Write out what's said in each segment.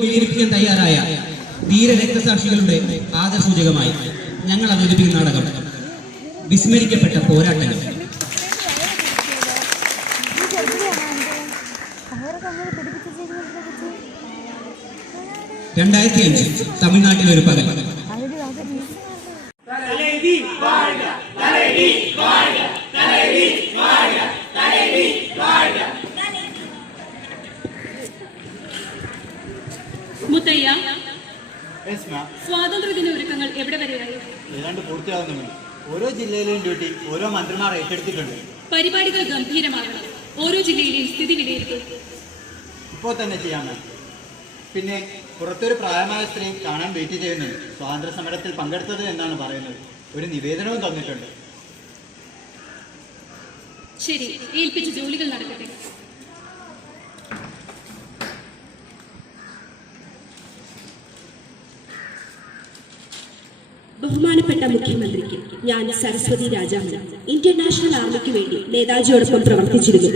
വിലയിരുത്തിക്കാൻ തയ്യാറായ ധീര രക്തസാക്ഷികളുടെ ആദരസൂചകമായി ഞങ്ങൾ അവതരിപ്പിക്കുന്ന നാടകം വിസ്മരിക്കപ്പെട്ട പോരാട്ടങ്ങൾ. 2005 തമിഴ്നാട്ടിലെ ഒരു പകൽ. മുത്തയ്യ, സ്വാതന്ത്ര്യദിന ഒരുക്കങ്ങൾ എവിടെ വരെയായി? ഏതാണ്ട് പൂർത്തിയാകുന്നുണ്ട്. ഓരോ ജില്ലയിലെയും ഡ്യൂട്ടി ഓരോ മന്ത്രിമാർ ഏറ്റെടുത്തിട്ടുണ്ട്. പരിപാടികൾ ഗംഭീരമാകണം. ഓരോ ജില്ലയിലെയും സ്ഥിതി വിലയിരുത്തും. ഇപ്പോൾ തന്നെ ചെയ്യാമോ? പിന്നെ പുറത്തൊരു പ്രായമായ സ്ത്രീ കാണാൻ വെയിറ്റ് ചെയ്യുന്നുണ്ട്. സ്വാതന്ത്ര്യ സമരത്തിൽ പങ്കെടുത്തത് എന്നാണ് പറയുന്നത്. ഒരു നിവേദനവും തന്നിട്ടുണ്ട്. ശരി, ഏൽപ്പിച്ച ജോലികൾ നടക്കട്ടെ. ബഹുമാനപ്പെട്ട മുഖ്യമന്ത്രിക്ക് ഞാൻ സരസ്വതി രാജാമൻ ഇന്ത്യൻ നാഷണൽ ആർമിക്ക് വേണ്ടി നേതാജിയോടൊപ്പം പ്രവർത്തിച്ചിരുന്നു.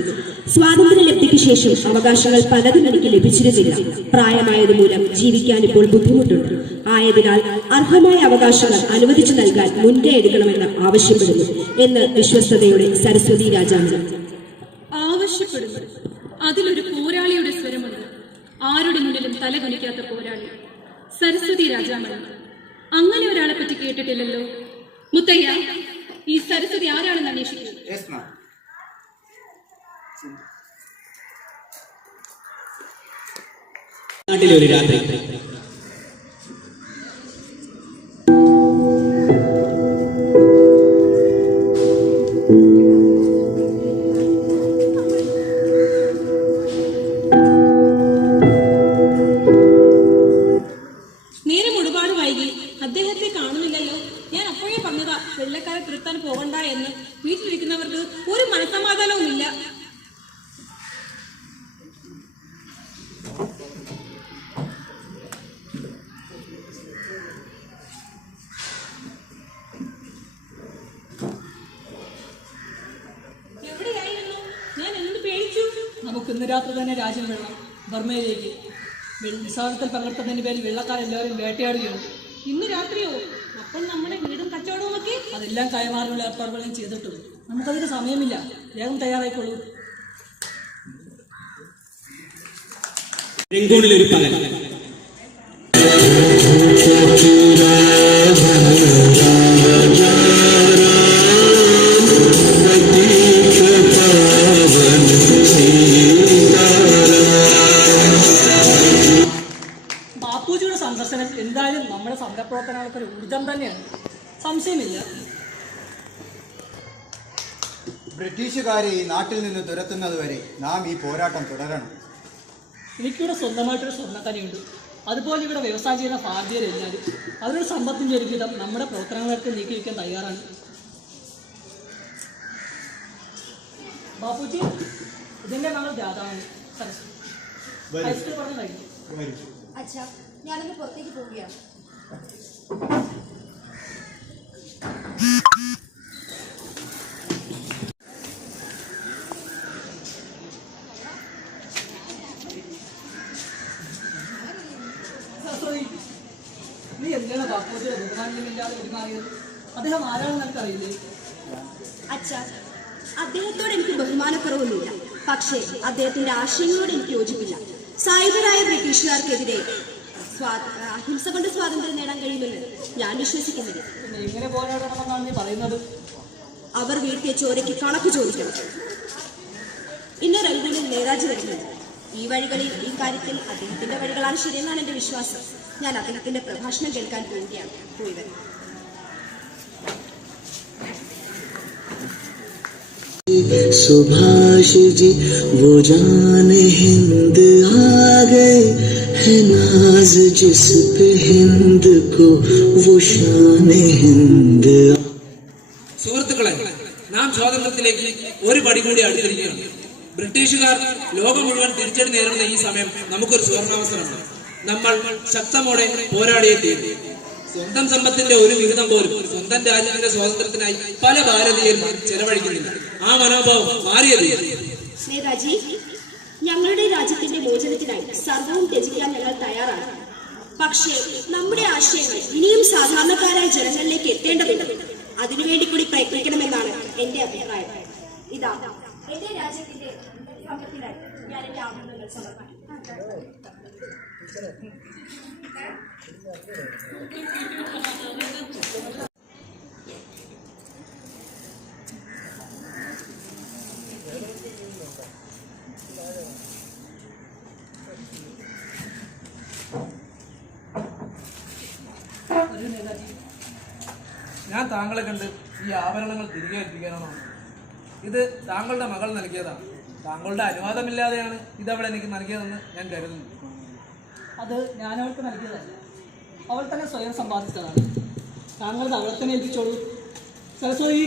സ്വാതന്ത്ര്യലബ്ധിക്ക് ശേഷം അവകാശങ്ങൾ പലതും എനിക്ക് ലഭിച്ചിരുന്നില്ല. പ്രായമായതുമൂലം ജീവിക്കാൻ ഇപ്പോൾ ബുദ്ധിമുട്ടുണ്ട്. ആയതിനാൽ അർഹമായ അവകാശങ്ങൾ അനുവദിച്ചു നൽകാൻ മുൻകൈ എടുക്കണമെന്ന് ആവശ്യപ്പെടുന്നു എന്ന് വിശ്വസ്തയോടെ സരസ്വതി രാജാമൻ. ആവശ്യപ്പെടുന്നു. അതിലൊരു പോരാളിയുടെ സ്വരമുണ്ട്. ആരുടെ മുന്നിലും തലകുനിക്കാത്ത പോരാളി സരസ്വതി രാജാമൻ. അങ്ങനെ ഒരാളെ പറ്റി കേട്ടിട്ടില്ലല്ലോ. മുത്തയ്യ, ഈ സരസ്വതി ആരാണെന്ന് അന്വേഷിക്കുന്നു. നാട്ടിലെ ഒരു രാത്രി. നേരം ഒരുപാട് വൈകി. അദ്ദേഹത്തെ കാണുന്നില്ലല്ലോ. ഞാൻ അപ്പോഴേ പറഞ്ഞതാ വെള്ളക്കാരെ തിരുത്താൻ പോകണ്ട എന്ന്. വീട്ടിലിരിക്കുന്നവർക്ക് ഒരു മനസ്സമാധാനവുമില്ല. എവിടെയായിരുന്നു? ഞാൻ എന്ത് പേടിച്ചു. നമുക്ക് ഇന്ന് രാത്രി തന്നെ രാജ്യം വേണം. ബർമയിലേക്ക് നിസാദത്തിൽ പങ്കെടുത്തതിന്റെ പേരിൽ വെള്ളക്കാരെല്ലാവരും വേട്ടയാടുകയാണ്. ഇന്ന് രാത്രിയോ? അപ്പം നമ്മുടെ വീടും കച്ചവടവും ഒക്കെ അതെല്ലാം കൈമാറാനുള്ള ഏർപ്പാടുകളും ചെയ്തിട്ടുണ്ട്. നമുക്കതിന് സമയമില്ല. വേഗം തയ്യാറായിക്കൊള്ളൂ. രംഗൂണിലെ ഒരു പകൽ. ബാപ്പുജിയുടെ സന്ദർശനം എന്തായാലും നമ്മുടെ സമരപ്രവർത്തനങ്ങൾക്ക് ഒരു ഊർജം തന്നെയാണ്, സംശയമില്ല. ബ്രിട്ടീഷുകാരെ ഈ നാട്ടിൽ നിന്ന് തുരത്തുന്നതുവരെ നാം ഈ പോരാട്ടം തുടരണം. എനിക്കിവിടെ സ്വന്തമായിട്ടൊരു സ്വർണ്ണക്കനിയുണ്ട്. അതുപോലെ ഇവിടെ വ്യവസായം ചെയ്യുന്ന ഭാരതീയരെല്ലാവരും അവരുടെ സമ്പത്തിൻ്റെ ഒരു വിധം നമ്മുടെ പ്രവർത്തനങ്ങൾക്ക് നീക്കി വയ്ക്കാൻ തയ്യാറാണ്. ബാപ്പുജി, ഇതിൻ്റെ മകൾ രാധാമണി. ഹൈസ്കൂൾ പഠനം കഴിഞ്ഞു. അച്ഛാ, ഞാനൊന്ന് പുറത്തേക്ക് പോവുകയാണ്. നീ എന്തിനാണ് ബാപ്പുജിയുടെ ബഹുമാനമില്ലാതെ പെരുമാറിയത്? അദ്ദേഹം ആരാണെന്ന് എനിക്കറിയില്ലേ? അച്ഛാ, അദ്ദേഹത്തോട് എനിക്ക് ബഹുമാനക്കുറവൊന്നുമില്ല. പക്ഷേ അദ്ദേഹത്തിന്റെ ആശയങ്ങളോട് എനിക്ക് യോജിപ്പില്ല. സായുധരായ ബ്രിട്ടീഷുകാർക്കെതിരെ അഹിംസ കൊണ്ട് സ്വാതന്ത്ര്യം നേടാൻ കഴിയുമെന്ന് ഞാൻ വിശ്വസിക്കുന്നില്ല. എങ്ങനെ പോരാടണമെന്നാണ് നീ പറയുന്നത്? അവർ വീട്ടിലെ ചോരയ്ക്ക് കണക്ക് ചോദിക്കണം. ഇന്ന് റെയിൽവേയിൽ നേതാജി വരുന്നുണ്ട്. ഈ വഴികളിൽ ഈ കാര്യത്തിൽ അദ്ദേഹത്തിന്റെ വഴികളാണ് ശരിയെന്നാണ് എന്റെ വിശ്വാസം. ഞാൻ അദ്ദേഹത്തിന്റെ പ്രഭാഷണം കേൾക്കാൻ പോവുകയാണ്. പോയി വരും. सुभाष जी वो जाने हिंद आ गए है नाज जिस पे हिंद को वो शान हिंद. സുഹൃത്തുക്കളെ, നാം സ്വാതന്ത്ര്യത്തിലേക്ക് ഒരു പടി കൂടി അടുത്തിരിക്കുകയാണ്. ബ്രിട്ടീഷുകാർ ലോകം മുഴുവൻ തിരിച്ചടി നേരിടുന്ന ഈ സമയം നമുക്കൊരു സുവർണാവസരമാണ്. നമ്മൾ ശക്തമോടെ പോരാടിയേ തീരും. സ്വന്തം സമ്പത്തിന്റെ ഒരു വിഹിതം പോലും സ്വന്തം രാജ്യത്തിന്റെ സ്വാതന്ത്ര്യത്തിനായി പല ഭാരതീയരും ചെലവഴിക്കുന്നില്ല. ആ മനോഭാവം മാറിയത്. നേതാജി, ഞങ്ങളുടെ രാജ്യത്തിന്റെ മോചനത്തിനായി സർവവും ത്യജിക്കാൻ ഞങ്ങൾ തയ്യാറാണ്. പക്ഷേ നമ്മുടെ ആശയങ്ങൾ ഇനിയും സാധാരണക്കാരായ ജനങ്ങളിലേക്ക് എത്തേണ്ടതുണ്ട്. അതിനുവേണ്ടി കൂടി പ്രയത്നിക്കണമെന്നാണ് എന്റെ അഭിപ്രായം. ഇതാ എന്റെ രാജ്യത്തിന്റെ സമ്പത്തിനായി ഞാൻ എന്റെ ആഭരണങ്ങൾ സമർപ്പിക്കുന്നു. ഞാൻ താങ്കളെ കണ്ട് ഈ ആഭരണങ്ങൾ തിരികെ ഏൽപ്പിക്കാനാണ് വന്നത്. ഇത് താങ്കളുടെ മകൾ നൽകിയതാണ്. താങ്കളുടെ അനുവാദമില്ലാതെയാണ് ഇതവൾ എനിക്ക് നൽകിയതെന്ന് ഞാൻ കരുതുന്നു. അത് ഞാൻ അവൾക്ക് നൽകിയതല്ല, അവൾ തന്നെ സ്വയം സമ്പാദിച്ചതാണ്. താങ്കളത് അവളെ തന്നെ ഏൽപ്പിച്ചോളൂ. സരസ്വതി,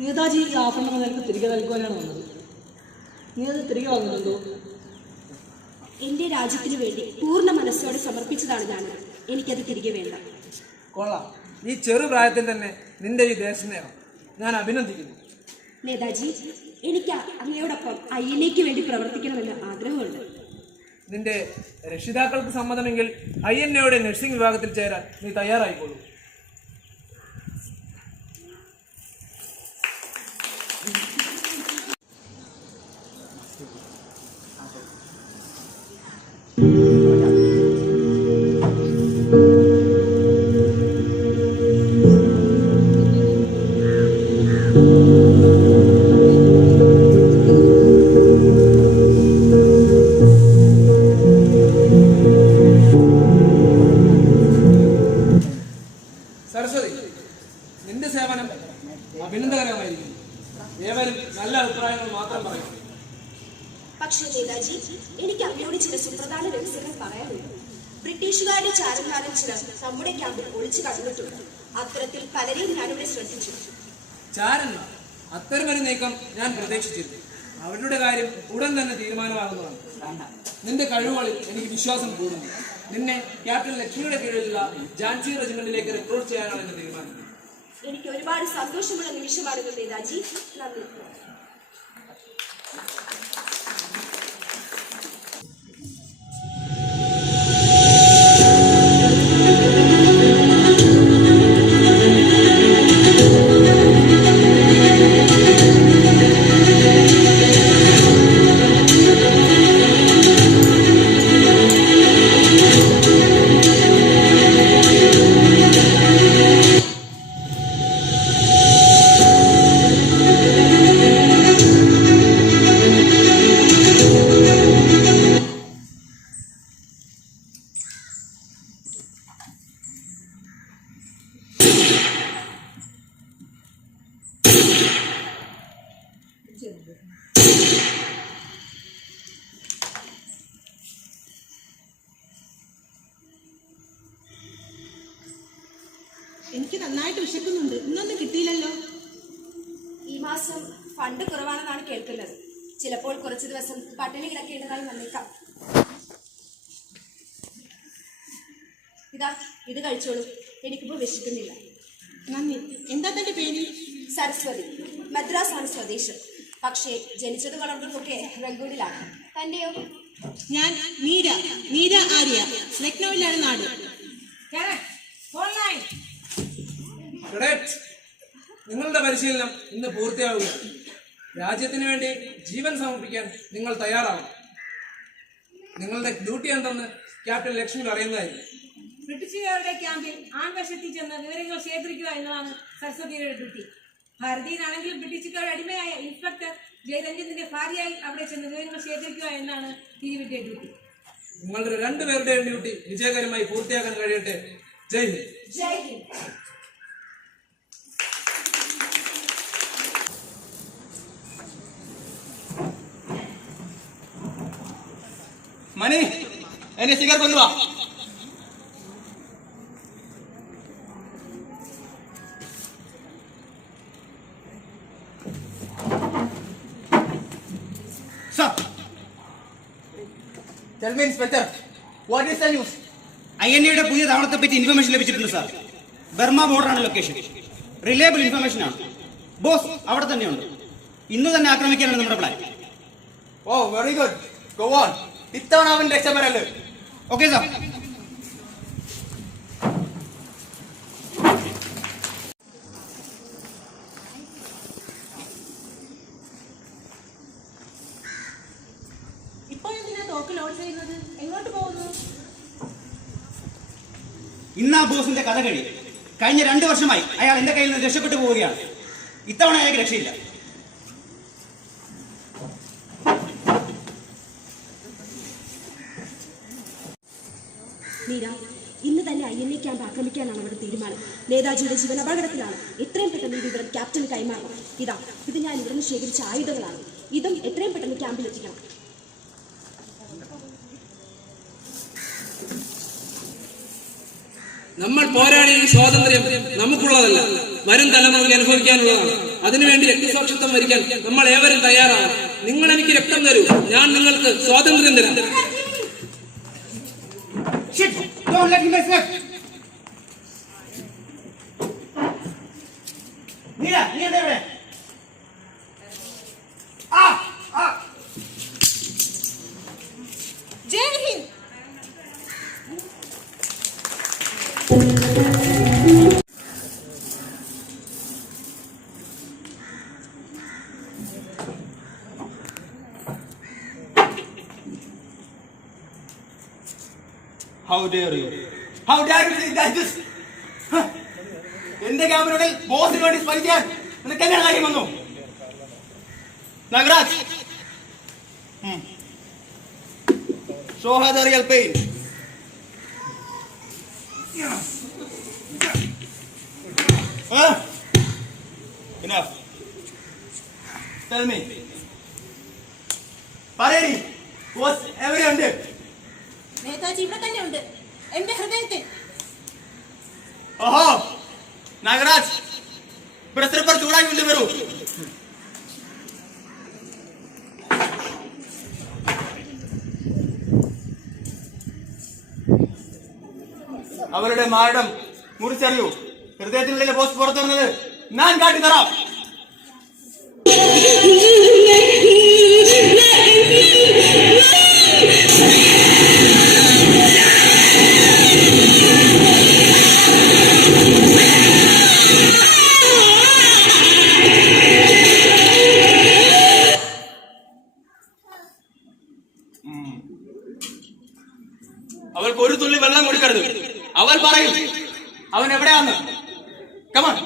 നേതാജി ഈ ആഭരണങ്ങൾ എനിക്ക് തിരികെ നൽകുവാനാണ് വന്നത്. നീ അത് തിരികെ വാങ്ങുന്നുണ്ടോ? എന്റെ രാജ്യത്തിനു വേണ്ടി പൂർണ്ണ മനസ്സോടെ സമർപ്പിച്ചതാണ് ഞാൻ. എനിക്കത് തിരികെ വേണ്ട. കൊള്ളാം, ഈ ചെറുപ്രായത്തിൽ തന്നെ നിന്റെ ഈ ദേശസ്നേഹം ഞാൻ അഭിനന്ദിക്കുന്നു. നേതാജി, എനിക്ക് അങ്ങയോടൊപ്പം അയ്യനയ്ക്ക് വേണ്ടി പ്രവർത്തിക്കണമെന്ന് ആഗ്രഹമുണ്ട്. നിന്റെ രക്ഷിതാക്കൾക്ക് സമ്മതമെങ്കിൽ INA നഴ്സിംഗ് വിഭാഗത്തിൽ ചേരാൻ നീ തയ്യാറായിക്കോളൂ. സരസ്വതി, നിന്റെ സേവനം അഭിനന്ദകരമായിരിക്കും. ഏവരും നല്ല അഭിപ്രായങ്ങൾ മാത്രം പറയും. പക്ഷേ നേതാജി, എനിക്ക് അങ്ങയോട് ചില സുപ്രധാന രഹസ്യങ്ങൾ പറയാനുണ്ട്. ബ്രിട്ടീഷുകാരുടെ ചാരന്മാരിൽ ചിലർ നമ്മുടെ ക്യാമ്പിൽ ഒളിച്ചു കടന്നിട്ടുണ്ട്. അത്തരത്തിൽ പലരെയും ഞാനിവിടെ ശ്രദ്ധിച്ചു. ചാരന്മാർ? അത്തരമൊരു നീക്കം ഞാൻ പ്രതീക്ഷിച്ചിരുന്നു. അവരുടെ കാര്യം ഉടൻ തന്നെ തീരുമാനമാകുന്നതാണ്. നിന്റെ കഴിവുകളിൽ എനിക്ക് വിശ്വാസം കൂടുന്നു. നിന്നെ ക്യാപ്റ്റൻ ലക്ഷ്മിയുടെ കീഴിലുള്ള ഝാൻസി റെജിമെന്റിലേക്ക് റിക്രൂട്ട് ചെയ്യാനാണ് എന്റെ തീരുമാനം. എനിക്ക് ഒരുപാട് സന്തോഷമുള്ള നിമിഷമാണിത് നേതാജി. നന്ദി. എനിക്ക് നന്നായിട്ട് വിശക്കുന്നുണ്ട്. ഇന്നൊന്നും കിട്ടിയില്ലല്ലോ. ഈ മാസം ഫണ്ട് കുറവാണെന്നാണ് കേൾക്കുന്നത്. ചിലപ്പോൾ കുറച്ചു ദിവസം പട്ടിണി കിടക്കേണ്ടതായി വന്നേക്കാം. ഇതാ, ഇത് കഴിച്ചോളൂ. എനിക്കിപ്പോൾ വിശക്കുന്നില്ല. നന്ദി. എന്താ തന്റെ പേര്? സരസ്വതി. മദ്രാസ് ആണ് സ്വദേശം. പക്ഷേ ജനിച്ചതും വളർന്നതൊക്കെ റംഗൂണിലാണ്. തന്റെയോ? ഞാൻ നീര ആര്യ. ലക്നൌവിലാണ് നാട്. നിങ്ങളുടെ പരിശീലനം ഇന്ന് പൂർത്തിയാവുകയാണ്. രാജ്യത്തിന് വേണ്ടി ജീവൻ സമർപ്പിക്കാൻ നിങ്ങൾ തയ്യാറാവും. നിങ്ങളുടെ ഡ്യൂട്ടി എന്തെന്ന് ക്യാപ്റ്റൻ ലക്ഷ്മി അറിയുന്നതായിരിക്കും. ബ്രിട്ടീഷുകാരുടെ ക്യാമ്പിൽ ആൺവേഷത്തിൽ ചെന്ന് വിവരങ്ങൾ ശേഖരിക്കുക എന്നതാണ് സരസ്വതിയുടെ ഡ്യൂട്ടി. ഭാരതീയനാണെങ്കിൽ ബ്രിട്ടീഷുകാരുടെ അടിമയായ ഇൻസ്പെക്ടർ ജയരഞ്ജിത്തിന്റെ ഭാര്യയായി അവിടെ ചെന്ന് വിവരങ്ങൾ ശേഖരിക്കുക എന്നാണ് തിരുവിന്റെ ഡ്യൂട്ടി. നിങ്ങളുടെ രണ്ടുപേരുടെയും ഡ്യൂട്ടി വിജയകരമായി പൂർത്തിയാക്കാൻ കഴിയട്ടെ. ജയ് ഹിന്ദ്. ജയ് ഹിന്ദ്. മണി, എന്നെ സിഗർ കൊണ്ടുവാ. Tell me, Inspector, what is the news? INA പുതിയ താവളത്തെ പറ്റി ഇൻഫർമേഷൻ ലഭിച്ചിട്ടുണ്ട് സാർ. ബർമ ബോർഡറാണ് ലൊക്കേഷൻ. റിലയബിൾ ഇൻഫർമേഷൻ ആണ്. ബോസ് അവിടെ തന്നെയുണ്ട്. ഇന്ന് തന്നെ ആക്രമിക്കാനാണ് നമ്മുടെ plan. Oh very good, go on. ഇത്തവണ അവൻ രക്ഷപ്പെടല്. Okay sir. ഇപ്പോൾ എന്തിനാ തോക്ക് ലോഡ് ചെയ്യുന്നത്? എങ്ങോട്ട് പോകുന്നു? ഇന്ന് ആ ബോസിന്റെ കഥ കഴിയും. കഴിഞ്ഞ 2 വർഷമായി അയാൾ എന്റെ കയ്യിൽ നിന്ന് രക്ഷപ്പെട്ടു പോവുകയാണ്. ഇത്തവണ അയാൾക്ക് രക്ഷയില്ല. മീര, ഇന്ന് തന്നെ INA ക്യാമ്പ് ആക്രമിക്കാനാണ് അവരുടെ തീരുമാനം. നേതാജിയുടെ ജീവൻ അപകടത്തിലാണ്. എത്രയും പെട്ടെന്ന് ഈ വിവരം ക്യാപ്റ്റന് കൈമാറണം. ഇത് ഞാൻ ഇവിടുന്ന് ശേഖരിച്ച ആയുധങ്ങളാണ്. ഇതും എത്രയും പെട്ടെന്ന് ക്യാമ്പിൽ എത്തിക്കണം. നമ്മൾ പോരാടിയ ഈ സ്വാതന്ത്ര്യം നമുക്കുള്ളതല്ല, വരും തലമുറയ്ക്ക് അനുഭവിക്കാനുള്ളതാണ്. അതിനുവേണ്ടി രക്തസാക്ഷിത്വം വരിക്കാൻ നമ്മൾ ഏവരും തയ്യാറാണ്. നിങ്ങൾ എനിക്ക് രക്തം തരൂ, ഞാൻ നിങ്ങൾക്ക് സ്വാതന്ത്ര്യം തരാം. Don't let him escape. നീ എന്താ ഇവിടെ? ജയ് Hind. How dare you? How dare you think this? എന്റെ ക്യാമറയിൽ ബോസിന് വേണ്ടി സ്മരിക്കാൻ നിനക്ക് എങ്ങനെ കാര്യം വന്നു? നഗരാജ്, show her the real pain. Enough. Tell me. പറയടി, ബോസ് എവിടെയുണ്ട്? നേതാജി ഇവിടെ തന്നെ ഉണ്ട്, എന്റെ ഹൃദയത്തിൽ. ഓഹോ, നാഗരാജ്, പ്രസരപ്പർ ചൂടായി കൊണ്ട് വരൂ. അവരുടെ മാരടം മുറിച്ചറിയൂ. ഹൃദയത്തിനുള്ളിലെ ബോസ് പുറത്തു വന്നത് ഞാൻ കാട്ടിത്തരാം. അവൾക്ക് ഒരു തുള്ളി വെള്ളം കൊടുക്കരുത്. അവൾ പറയും അവൻ എവിടെയാന്ന്. കമൺ.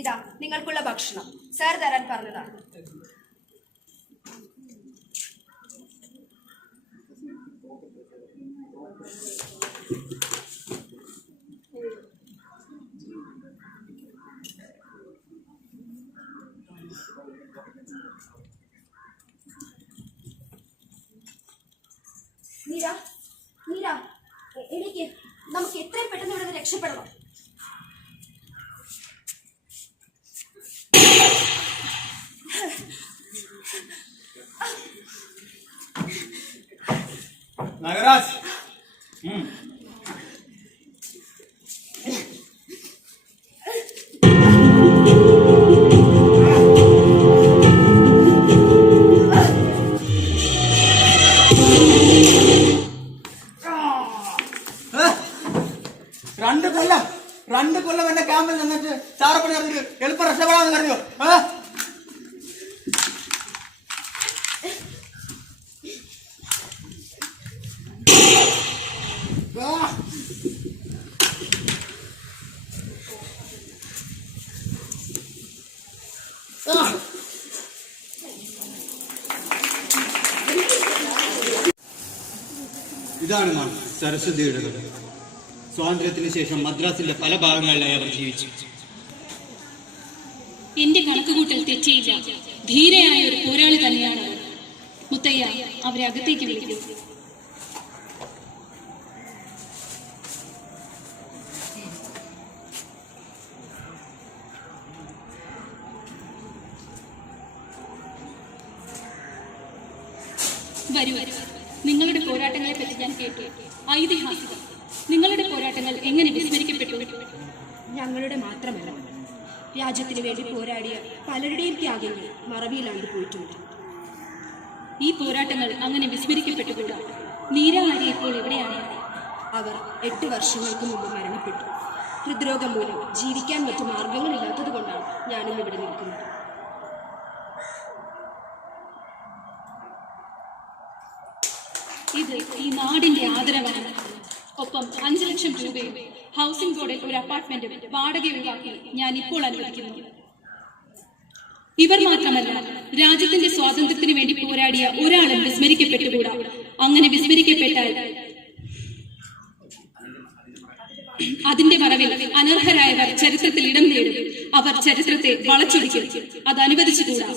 ഇതാ നിങ്ങൾക്കുള്ള ഭക്ഷണം സാർ തരാൻ പറഞ്ഞതാണ്. മീര, മീര, എനിക്ക് നമുക്ക് എത്രയും പെട്ടെന്ന് ഇവിടെ നിന്ന് രക്ഷപ്പെടണം. നാഗരാജ്, രണ്ട് കൊല്ലം എന്റെ ക്യാമ്പിൽ നിന്നിട്ട് ചാറപ്പണി നടന്നിട്ട് എളുപ്പം രക്ഷപ്പെടാന്ന് കരുതിയോ? ഇതാണ് നാം സരസ്വതിയുടെ കഥ. സ്വാതന്ത്ര്യത്തിന് ശേഷം മദ്രാസിന്റെ പല ഭാഗങ്ങളിലായി അവർ ജീവിച്ചു. എന്റെ കണക്കുകൂട്ടൽ തെറ്റിയില്ല. ധീരയായ ഒരു പോരാളി തന്നെയാണ് അവർ. മുത്തയ്യ, അവരെ അകത്തേക്ക് വിളിക്കൂ. വരൂ, നിങ്ങളുടെ പോരാട്ടങ്ങളെ പറ്റി ഞാൻ കേട്ടു. ഐതിഹാസികം. നിങ്ങളുടെ പോരാട്ടങ്ങൾ എങ്ങനെ വിസ്മരിക്കപ്പെട്ടു? ഞങ്ങളുടെ മാത്രമല്ല, രാജ്യത്തിന് വേണ്ടി പോരാടിയ പലരുടെയും ത്യാഗങ്ങൾ മറവിയിലാണ്ട് പോയിട്ടുണ്ട്. ഈ പോരാട്ടങ്ങൾ അങ്ങനെ വിസ്മരിക്കപ്പെട്ടുകൂടാ. നീരാഹാരി ഇപ്പോൾ എവിടെയാണ്? അവർ 8 വർഷങ്ങൾക്ക് മുമ്പ് മരണപ്പെട്ടു. ഹൃദ്രോഗം മൂലം ജീവിക്കാൻ മറ്റു മാർഗങ്ങളില്ലാത്തത് കൊണ്ടാണ് ഞാനും ഇവിടെ നിൽക്കുന്നത്. ഇത് ഈ നാടിന്റെ ആദരവാണ്. ഒപ്പം 5 ലക്ഷം രൂപയും ഹൗസിംഗ് ബോർഡിൽ ഒരു അപ്പാർട്ട്മെന്റും വാടക ഒഴിവാക്കി ഞാൻ ഇപ്പോൾ അനുവദിക്കുന്നു. ഇവർ മാത്രമല്ല, രാജ്യത്തിന്റെ സ്വാതന്ത്ര്യത്തിന് വേണ്ടി പോരാടിയ ഒരാളും വിസ്മരിക്കപ്പെട്ടുകൂടാ. അങ്ങനെ വിസ്മരിക്കപ്പെട്ടാൽ അതിന്റെ മറവിൽ അനർഹരായവർ ചരിത്രത്തിൽ ഇടം നേടും. അവർ ചരിത്രത്തെ വളച്ചൊടിക്കും. അത് അനുവദിച്ചുകൂടാ.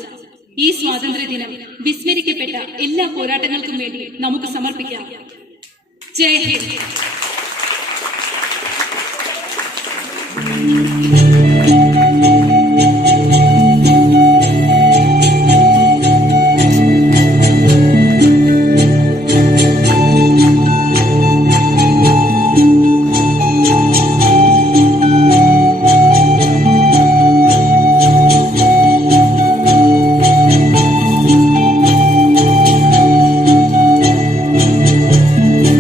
ഈ സ്വാതന്ത്ര്യ ദിനം വിസ്മരിക്കപ്പെട്ട എല്ലാ പോരാട്ടങ്ങൾക്കും വേണ്ടി നമുക്ക് സമർപ്പിക്കാം. ജയ് ഹിന്ദ്.